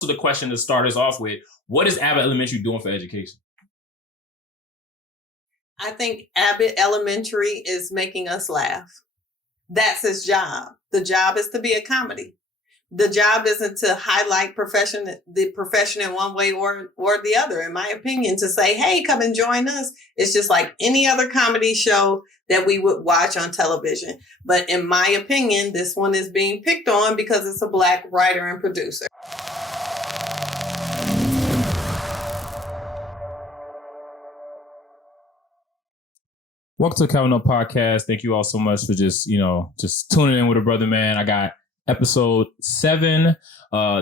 So the question to start us off with, what is Abbott Elementary doing for education? I think Abbott Elementary is making us laugh. That's his job. The job is to be a comedy. The job isn't to highlight the profession in one way or the other. In my opinion, to say, hey, come and join us. It's just like any other comedy show that we would watch on television. But in my opinion, this one is being picked on because it's a Black writer and producer. Welcome to the Calvin Up Podcast. Thank you all so much for just tuning in with a brother, man. I got episode 7.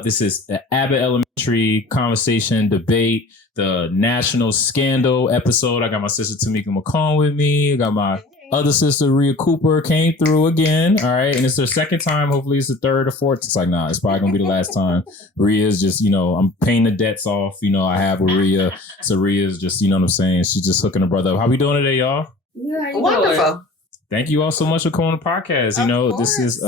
This is the Abbott Elementary conversation debate, the national scandal episode. I got my sister Tamika McCombs with me. I got my other sister Rhea Cooper came through again. All right. And it's their second time. Hopefully it's the third or fourth. It's like, nah, it's probably going to be the last time. Rhea's just, I'm paying the debts off, I have with Rhea. So Rhea's just, what I'm saying? She's just hooking her brother up. How we doing today, y'all? Yeah, wonderful. Thank you all so much for coming on the podcast. This is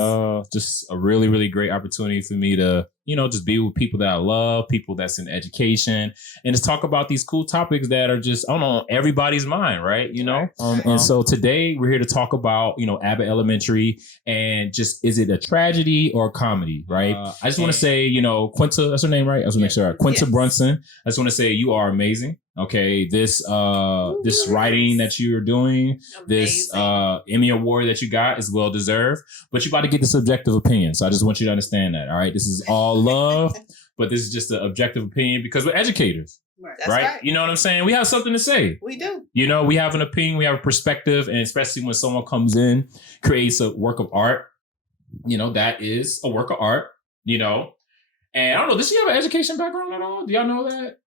just a really, really great opportunity for me to, just be with people that I love, people that's in education, and just talk about these cool topics that are just, everybody's mind, right? And so today we're here to talk about, Abbott Elementary and just, is it a tragedy or a comedy, right? I just want to say, Quinta, that's her name, right? I just want to make sure. Quinta Brunson. I just want to say you are amazing. Okay, this writing that you're doing, amazing. This Emmy Award that you got is well deserved, but you're about to get the subjective opinion. So I just want you to understand that. All right, this is all love, but this is just an objective opinion because we're educators, right? You know what I'm saying? We have something to say. We do. We have an opinion, we have a perspective, and especially when someone comes in, creates a work of art, that is a work of art, And I don't know, does she have an education background at all? Do y'all know that?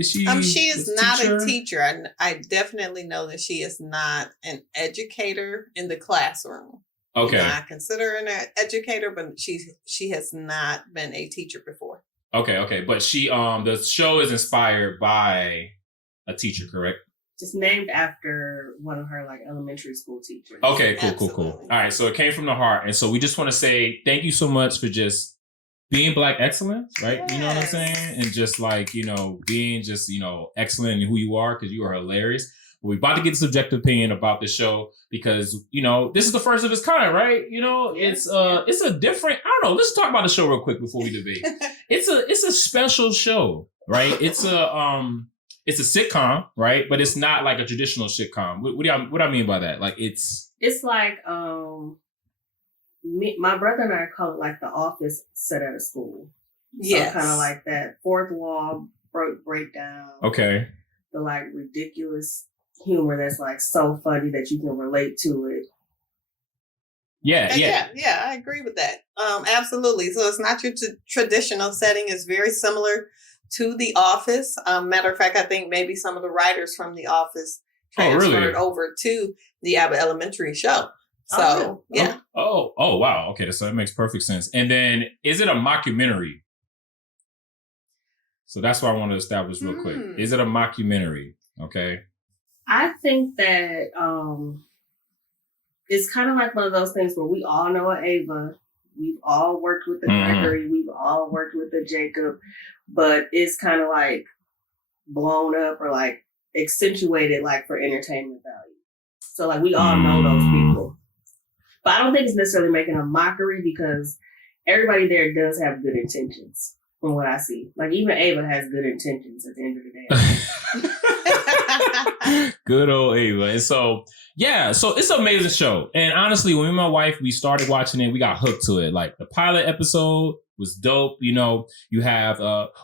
She is not a teacher. I definitely know that she is not an educator in the classroom. Okay. I consider her an educator, but she has not been a teacher before. Okay. But she the show is inspired by a teacher, correct? Just named after one of her elementary school teachers. Okay, cool. All right, so it came from the heart. And so we just want to say thank you so much for just being Black excellence, right? Yes. You know what I'm saying? And just being just, excellent in who you are, because you are hilarious. But we're about to get the subjective opinion about the show because, this is the first of its kind, right? It's a different, I don't know. Let's talk about the show real quick before we debate. It's a special show, right? It's a sitcom, right? But it's not like a traditional sitcom. What do I mean by that? It's like, my brother and I call it the office set at a school. Yes. So kind of like that fourth wall breakdown. Okay. The ridiculous humor that's so funny that you can relate to it. Yeah. I agree with that. Absolutely. So it's not your traditional setting. It's very similar to The Office. Matter of fact, I think maybe some of the writers from The Office transferred over to the Abbott Elementary show. So, yeah. Oh, wow. Okay, so that makes perfect sense. And then, is it a mockumentary? So that's what I want to establish real quick. Is it a mockumentary? Okay. I think that it's kind of like one of those things where we all know Ava. We've all worked with the Gregory. We've all worked with the Jacob. But it's kind of blown up or accentuated for entertainment value. So we all know those people. But I don't think it's necessarily making a mockery because everybody there does have good intentions from what I see. Even Ava has good intentions at the end of the day. Good old Ava. And so, so it's an amazing show. And honestly, when me and my wife, we started watching it, we got hooked to it. The pilot episode was dope. You have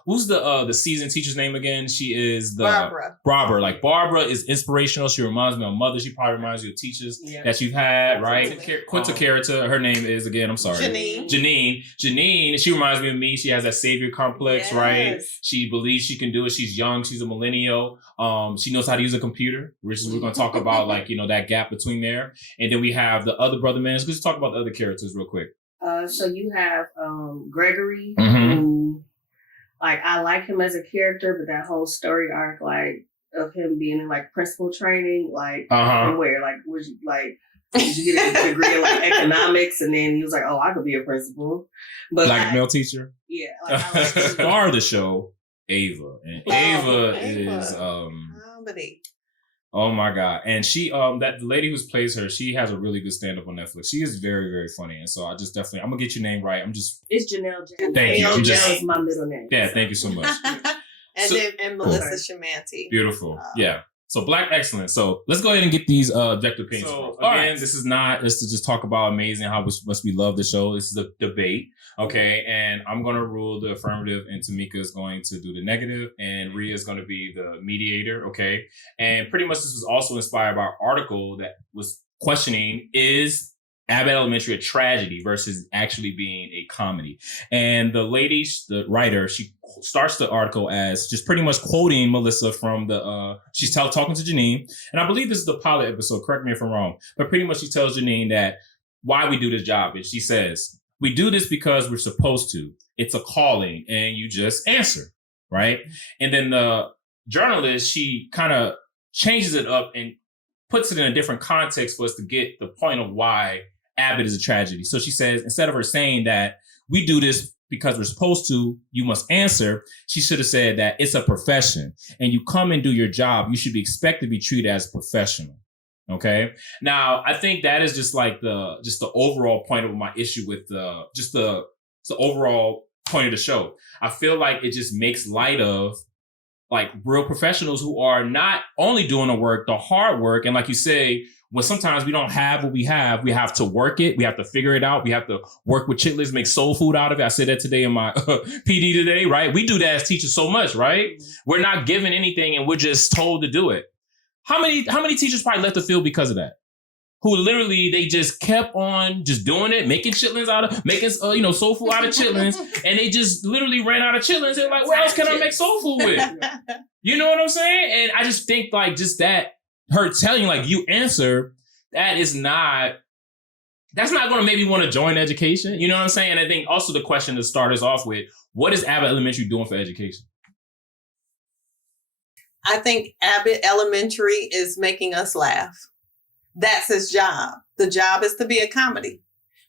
who's the season teacher's name again? She is Barbara. Barbara is inspirational. She reminds me of mother. She probably reminds you of teachers that you've had, right? Quinta character. Her name is Janine. Janine. She reminds me of me. She has that savior complex, right? She believes she can do it. She's young. She's a millennial. She knows how to use a computer, which is we're going to talk about that gap between there. And then we have the other brother man. Let's just talk about the other characters real quick. So you have Gregory, who, I like him as a character, but that whole story arc, of him being in principal training, and where, was Did you get a degree in like economics? And then he was like, oh, I could be a principal. But Black male teacher? Yeah. Like, I star of the show, Ava. And Ava is comedy. Oh my God. And she that lady who plays her, she has a really good stand-up on Netflix. She is very, very funny. And so I just definitely I'm gonna get your name right. It's Janelle Jones. Thank you. Janelle is my middle name. Yeah, thank you so much. And Melissa Shamanti. Beautiful. Yeah. So Black excellence. So let's go ahead and get these objective opinions. So again, this is not just to just talk about amazing how much we love the show. This is a debate. Okay. And I'm gonna rule the affirmative, and Tamika is going to do the negative, and Rhea is gonna be the mediator. Okay. And pretty much this was also inspired by an article that was questioning, is Abbott Elementary a tragedy versus actually being a comedy? And the lady, the writer, she starts the article as just pretty much quoting Melissa from the, she's talking to Janine. And I believe this is the pilot episode, correct me if I'm wrong, but pretty much she tells Janine that why we do this job. And she says, we do this because we're supposed to. It's a calling and you just answer, right? And then the journalist, she kind of changes it up and puts it in a different context for us to get the point of why Abbott is a tragedy. So she says, instead of her saying that we do this because we're supposed to, you must answer, she should have said that it's a profession and you come and do your job. You should be expected to be treated as a professional. Okay. Now, I think that is just like the overall point of my issue with the overall point of the show. I feel like it just makes light of like real professionals who are not only doing the work, the hard work. And like you say, when sometimes we don't have what we have to work it. We have to figure it out. We have to work with chitlins, make soul food out of it. I said that today in my PD today, right? We do that as teachers so much, right? We're not given anything and we're just told to do it. How many teachers probably left the field because of that? Who literally, they just kept on just doing it, making chitlins out of, making, soul food out of chitlins. And they just literally ran out of chitlins. They're like, what else can I make soul food with? You know what I'm saying? And I just think like just that, her telling like you answer, that's not going to make me want to join education. You know what I'm saying? And I think also the question to start us off with, what is Abbott Elementary doing for education? I think Abbott Elementary is making us laugh. That's his job. The job is to be a comedy.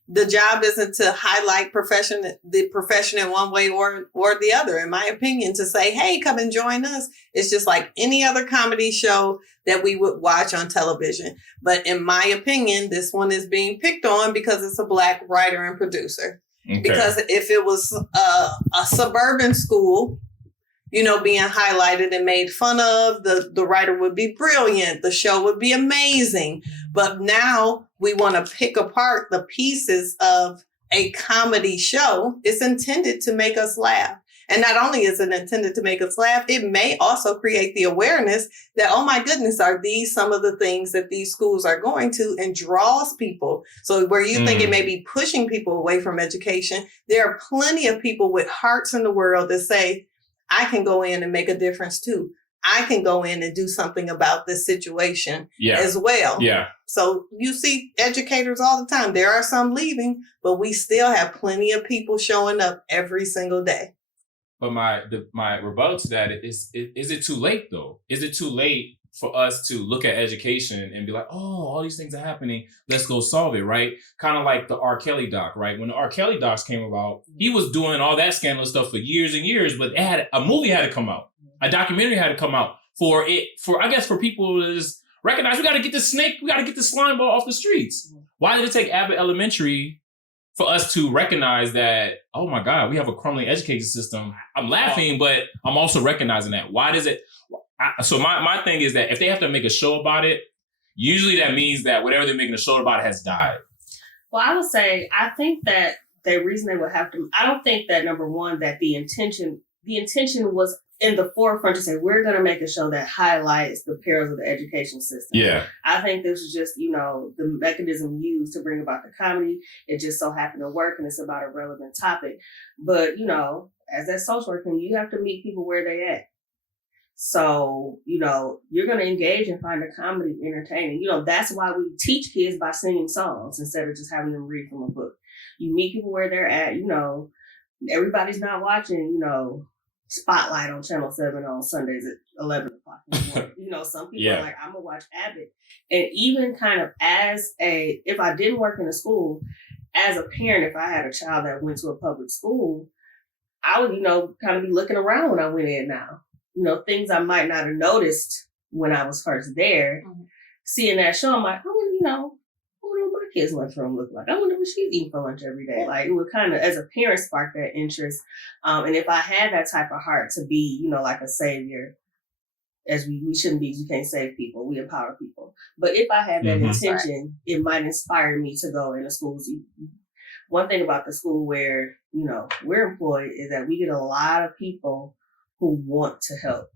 The job isn't to highlight the profession in one way or the other. In my opinion, to say, hey, come and join us. It's just like any other comedy show that we would watch on television. But in my opinion, this one is being picked on because it's a Black writer and producer. Okay. Because if it was a suburban school, being highlighted and made fun of, the writer would be brilliant. The show would be amazing. But now we want to pick apart the pieces of a comedy show. It's intended to make us laugh. And not only is it intended to make us laugh, it may also create the awareness that, oh my goodness, are these some of the things that these schools are going to, and draws people. So where you think it may be pushing people away from education, there are plenty of people with hearts in the world that say, I can go in and make a difference too. I can go in and do something about this situation as well. Yeah. So you see educators all the time. There are some leaving, but we still have plenty of people showing up every single day. But my rebuttal to that is it too late though? Is it too late for us to look at education and be like, oh, all these things are happening, let's go solve it, right? Kind of like the R. Kelly doc, right? When the R. Kelly docs came about, he was doing all that scandalous stuff for years and years, but a movie had to come out. A documentary had to come out for people to just recognize, we got to get this snake, we got to get this slime ball off the streets. Why did it take Abbott Elementary for us to recognize that, oh my God, we have a crumbling education system? I'm laughing, but I'm also recognizing that. Why does it... So my thing is that if they have to make a show about it, usually that means that whatever they're making a show about has died. Well, I would say, I think that the reason they would have to, I don't think that, number one, that the intention was in the forefront to say, we're going to make a show that highlights the perils of the education system. Yeah. I think this was just, the mechanism used to bring about the comedy. It just so happened to work, and it's about a relevant topic. But, as that social worker, you have to meet people where they at. So, you're going to engage and find a comedy entertaining. That's why we teach kids by singing songs instead of just having them read from a book. You meet people where they're at, everybody's not watching, Spotlight on Channel 7 on Sundays at 11 o'clock in the morning. You know, some people are like, I'm going to watch Abbott. And even kind of if I didn't work in a school, as a parent, if I had a child that went to a public school, I would, kind of be looking around when I went in now. Things I might not have noticed when I was first there. Mm-hmm. Seeing that show, I'm like, what do my kids' lunchroom look like? I wonder what she's eating for lunch every day. Like, it would kind of, as a parent, spark that interest. And if I had that type of heart to be, like a savior, as we shouldn't be, we can't save people, we empower people. But if I had that intention, it might inspire me to go into schools. One thing about the school where, we're employed is that we get a lot of people who want to help.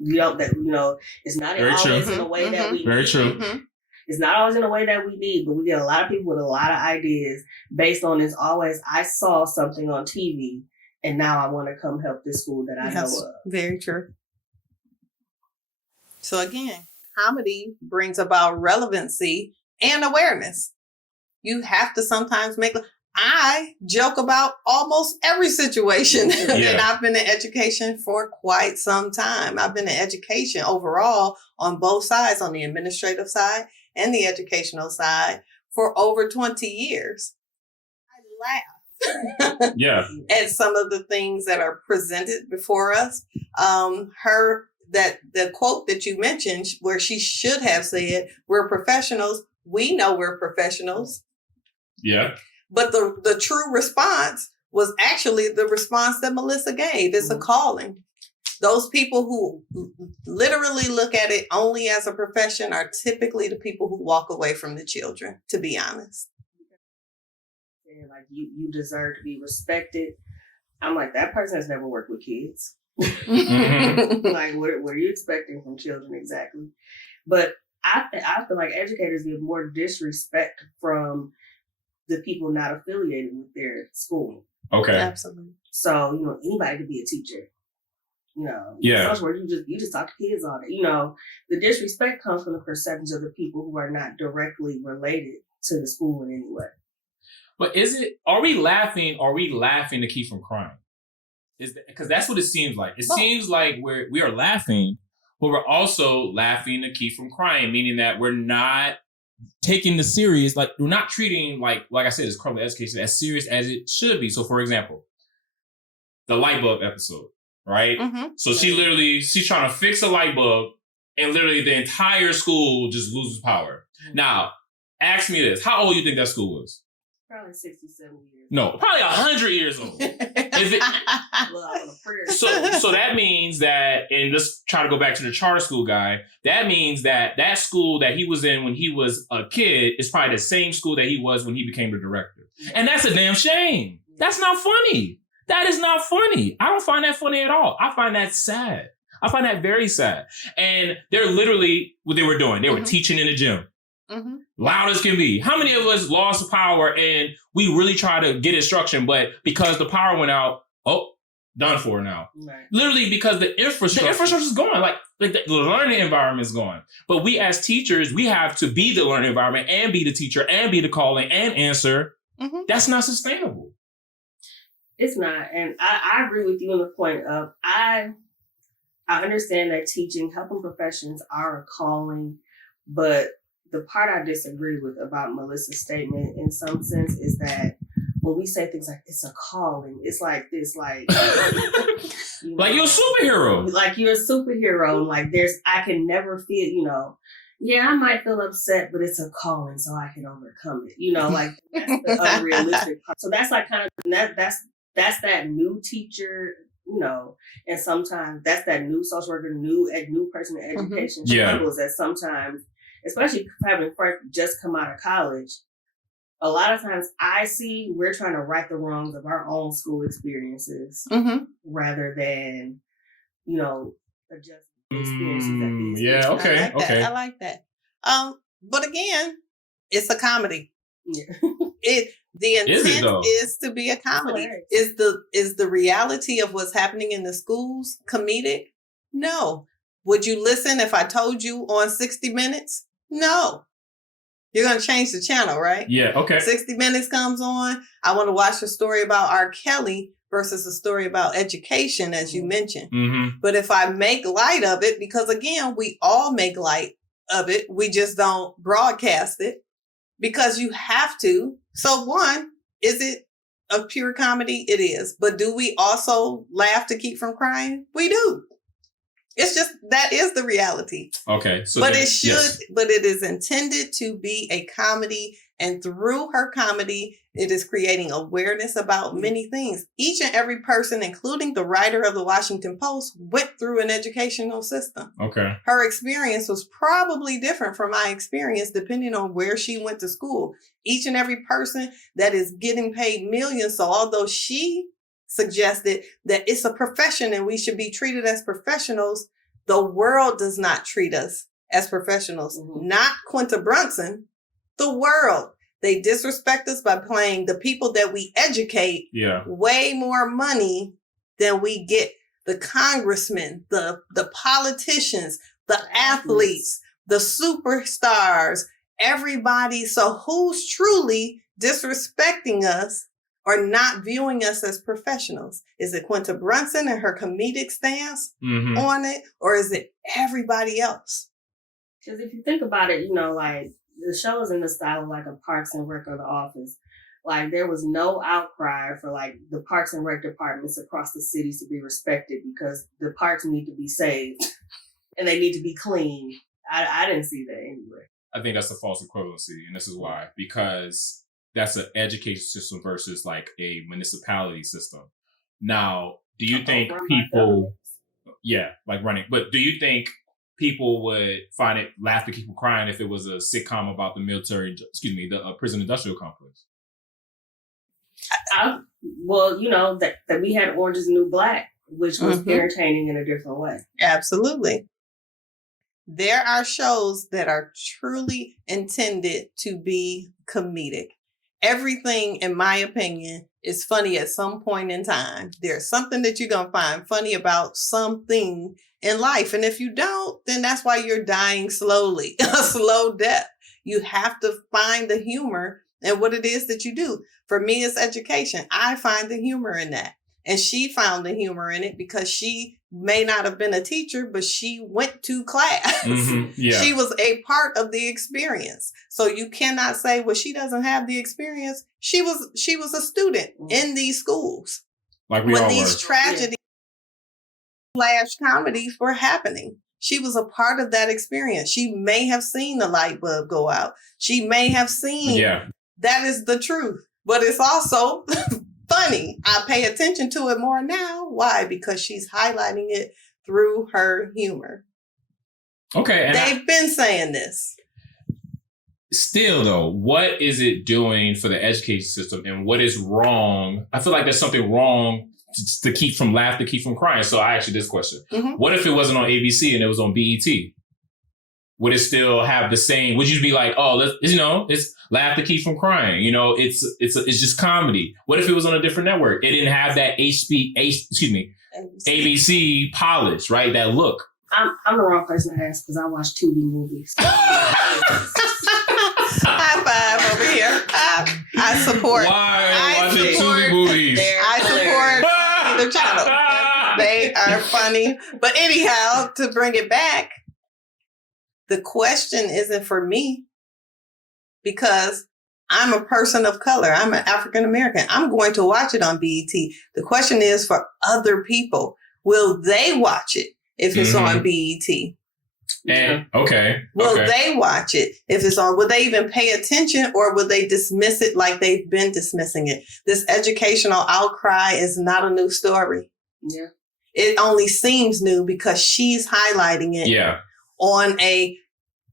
It's not always in a way that we Very need. true. Mm-hmm. It's not always in a way that we need, but we get a lot of people with a lot of ideas based on this always, I saw something on TV and now I want to come help this school that I know of. Very true. So again, comedy brings about relevancy and awareness. You have to sometimes I joke about almost every situation. And I've been in education for quite some time. I've been in education overall on both sides, on the administrative side and the educational side, for over 20 years. I laugh. At some of the things that are presented before us. The quote that you mentioned, where she should have said, "We're professionals." We know we're professionals. Yeah. But the true response was actually the response that Melissa gave. It's a calling. Those people who literally look at it only as a profession are typically the people who walk away from the children, to be honest. Like, you deserve to be respected. I'm like, that person has never worked with kids. Like, what are you expecting from children exactly? But I feel like educators get more disrespect from the people not affiliated with their school. Okay. Absolutely. So, anybody could be a teacher. Social work, you just talk to kids all day. The disrespect comes from the perceptions of the people who are not directly related to the school in any way. But are we laughing to keep from crying? Because that's what it seems like. It seems like we are laughing, but we're also laughing to keep from crying, meaning that we're not taking the serious, like we're not treating like I said, it's public education as serious as it should be. So for example, the light bulb episode, right? Mm-hmm. So she's trying to fix a light bulb and literally the entire school just loses power. Mm-hmm. Now, ask me this. How old do you think that school was? Probably 60, 70 years. No, probably 100 years old. So that means that, and let's try to go back to the charter school guy, that means that school that he was in when he was a kid is probably the same school that he was when he became the director. And that's a damn shame. That's not funny. That is not funny. I don't find that funny at all. I find that sad. I find that very sad. And they're literally what they were doing. They were teaching in the gym. Mm-hmm. Loud as can be. How many of us lost power and we really try to get instruction, but because the power went out, done for now. Right. Literally because the infrastructure is gone. Like the learning environment is gone. But we as teachers, we have to be the learning environment and be the teacher and be the calling and answer. Mm-hmm. That's not sustainable. It's not. And I agree with you on the point of I understand that teaching, helping professions are a calling, but the part I disagree with about Melissa's statement in some sense is that when we say things like it's a calling, it's like this, like like you're a superhero. Like you're a superhero. Like I can never feel, I might feel upset, but it's a calling, so I can overcome it. Like that's the unrealistic part. So that's like kind of that's that new teacher, and sometimes that's that new social worker, new person in education struggles that sometimes, especially having just come out of college, a lot of times I see we're trying to right the wrongs of our own school experiences rather than, adjust the experiences that these okay. I like that. But again, it's a comedy. Yeah. The intent is to be a comedy. Is the reality of what's happening in the schools comedic? No. Would you listen if I told you on 60 Minutes? No. You're going to change the channel, right? Yeah, okay. 60 Minutes comes on. I want to watch a story about R. Kelly versus a story about education, as you mentioned. Mm-hmm. But if I make light of it, because again, we all make light of it, we just don't broadcast it because you have to. So one, is it a pure comedy? It is. But do we also laugh to keep from crying? We do. It's just, that is the reality. Okay. So but but it is intended to be a comedy. And through her comedy, it is creating awareness about many things. Each and every person, including the writer of the Washington Post, went through an educational system. Okay. Her experience was probably different from my experience, depending on where she went to school. Each and every person that is getting paid millions. So although she suggested that it's a profession and we should be treated as professionals, the world does not treat us as professionals. Mm-hmm. Not Quinta Brunson, the world. They disrespect us by paying the people that we educate way more money than we get the congressmen, the politicians, the athletes, the superstars, everybody. So who's truly disrespecting us or not viewing us as professionals? Is it Quinta Brunson and her comedic stance on it? Or is it everybody else? Because if you think about it, like the show is in the style of like a Parks and Rec or The Office. Like there was no outcry for like the Parks and Rec departments across the cities to be respected because the parks need to be saved and they need to be clean. I didn't see that anywhere. I think that's a false equivalency, and this is why. Because that's an education system versus like a municipality system. Now, do you think people, but do you think people would find it laugh to keep from crying if it was a sitcom about the prison industrial complex? That we had Orange is the New Black, which was entertaining in a different way. Absolutely. There are shows that are truly intended to be comedic. Everything, in my opinion, is funny at some point in time. There's something that you're going to find funny about something in life. And if you don't, then that's why you're dying slowly, a slow death. You have to find the humor in what it is that you do. For me, it's education. I find the humor in that. And she found the humor in it because she may not have been a teacher, but she went to class. Mm-hmm. Yeah. She was a part of the experience. So you cannot say, well, she doesn't have the experience. She was a student in these schools. Like we when all these tragedies / comedies were happening. She was a part of that experience. She may have seen the light bulb go out. She may have seen. Yeah. That is the truth. But it's also funny. I pay attention to it more now. Why? Because she's highlighting it through her humor. Okay. And they've been saying this. Still, though, what is it doing for the education system and what is wrong? I feel like there's something wrong to keep from crying. So I asked you this question. Mm-hmm. What if it wasn't on ABC and it was on BET? Would it still have the same? Would you be like, oh, it's laugh to keep from crying? It's just comedy. What if it was on a different network? It didn't have that ABC polish, right? That look. I'm the wrong person to ask because I watch Tubi movies. High five over here. I support. Why are you watching Tubi movies? I support either channel. They are funny. But anyhow, to bring it back, the question isn't for me because I'm a person of color. I'm an African American. I'm going to watch it on BET. The question is for other people. Will they watch it if it's on BET? And, okay. Will they watch it if it's on? Will they even pay attention or will they dismiss it like they've been dismissing it? This educational outcry is not a new story. Yeah. It only seems new because she's highlighting it. Yeah. On a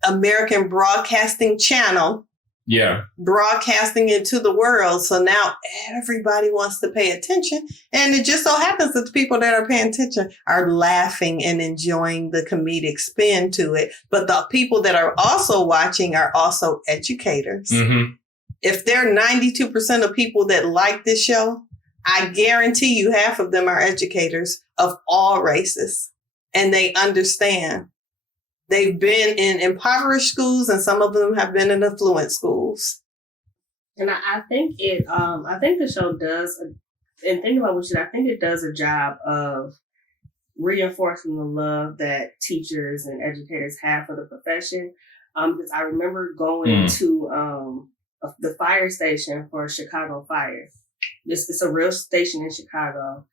American broadcasting channel. Yeah. Broadcasting it to the world. So now everybody wants to pay attention. And it just so happens that the people that are paying attention are laughing and enjoying the comedic spin to it. But the people that are also watching are also educators. Mm-hmm. If there are 92% of people that like this show, I guarantee you half of them are educators of all races. And they understand. They've been in impoverished schools and some of them have been in affluent schools. And I think the show does and think about what I think it does a job of reinforcing the love that teachers and educators have for the profession. Because I remember going to the fire station for Chicago Fire. It's a real station in Chicago.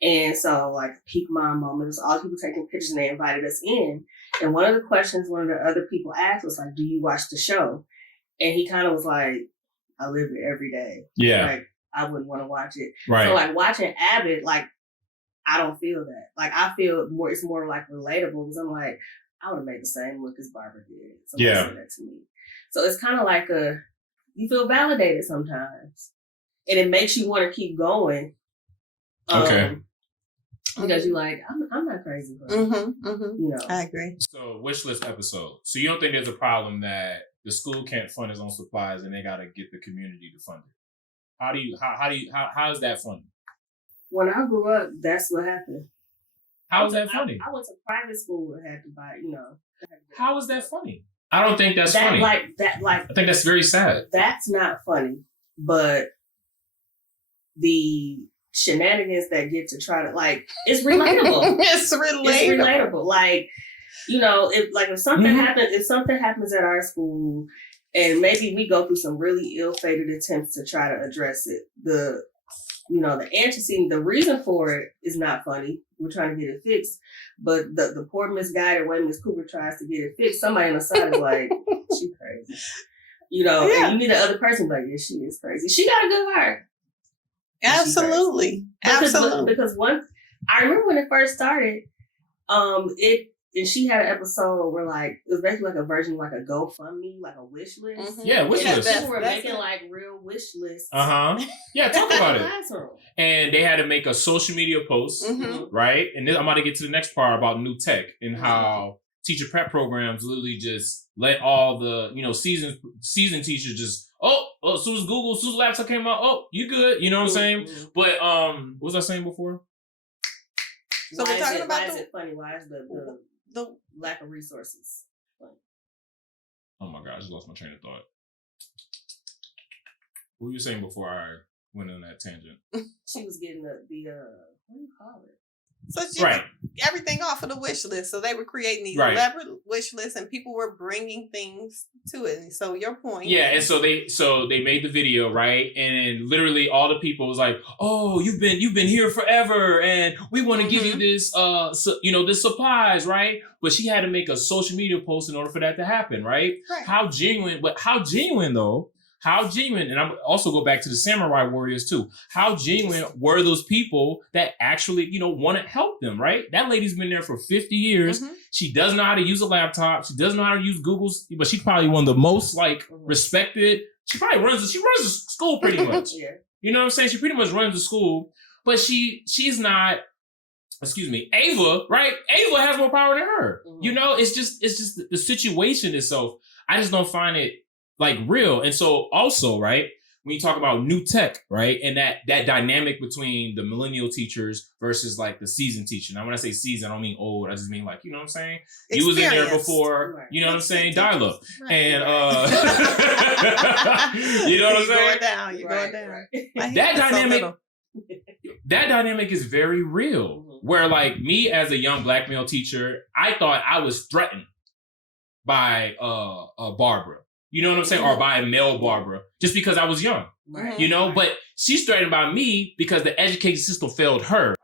And so, like, peak mom moments, all people taking pictures, and they invited us in. And one of the questions one of the other people asked was like, do you watch the show? And he kind of was like, I live it every day. Yeah. Like, I wouldn't want to watch it. Right. So, like, watching Abbott, like, I don't feel that. Like, I feel more, it's more like relatable because I'm like, I would have made the same look as Barbara did. Somebody said that to me. So it's kind of like you feel validated sometimes. And it makes you want to keep going. Okay. Because you're like, I'm not crazy. But, you know. I agree. So wish list episode. So you don't think there's a problem that the school can't fund its own supplies and they got to get the community to fund it? How is that funny? When I grew up, that's what happened. How is that funny? I went to private school and had to buy, you know. How is that funny? I don't think that's funny. I think that's very sad. That's not funny, but the shenanigans that get to try to, like, it's relatable. It's relatable. Like, you know, if something happens, if something happens at our school, and maybe we go through some really ill-fated attempts to try to address it, the antecedent, the reason for it is not funny. We're trying to get it fixed, but the poor misguided way Miss Cooper tries to get it fixed, somebody on the side is like, she crazy. You know, and you need the other person like, yeah, she is crazy. She got a good heart. Absolutely. Absolutely. Because I remember when it first started, and she had an episode where, like, it was basically like a version of like a GoFundMe, like a wish list. Mm-hmm. Yeah, wish list. People were making like real wish lists. Yeah, talk about it. And they had to make a social media post, right? And then I'm about to get to the next part about new tech and how teacher prep programs literally just let all the, seasoned teachers just, as soon as laptop came out, you good. You know what I'm saying? But what was I saying before? So we're talking about why is it funny? Why is the lack of resources funny? Oh my God, I just lost my train of thought. What were you saying before I went on that tangent? She was getting the what do you call it? So she everything off of the wish list. So they were creating these elaborate wish lists, and people were bringing things to it. And so your point, and so they made the video, right? And literally all the people was like, "Oh, you've been here forever, and we want to give you this, this supplies, right?" But she had to make a social media post in order for that to happen, right? How genuine? But how genuine though? How genuine, and I'm also go back to the samurai warriors too. How genuine were those people that actually, want to help them, right? That lady's been there for 50 years. She does know how to use a laptop. She doesn't know how to use Google's, but she's probably one of the most respected. She probably runs the school pretty much. You know what I'm saying? She pretty much runs the school, but she's not, Ava, right? Ava has more power than her. It's just the situation itself. I just don't find it real. And so also, right, when you talk about new tech, right, and that dynamic between the millennial teachers versus the seasoned teacher. Now, when I say seasoned, I don't mean old. I just mean you know what I'm saying? You was in there before, you know what I'm saying? Dial up. And, you know what I'm saying? You're going down. That dynamic is very real. Where me as a young black male teacher, I thought I was threatened by Barbara. You know what I'm saying? Or by a male Barbara, just because I was young. But she's threatened by me because the education system failed her.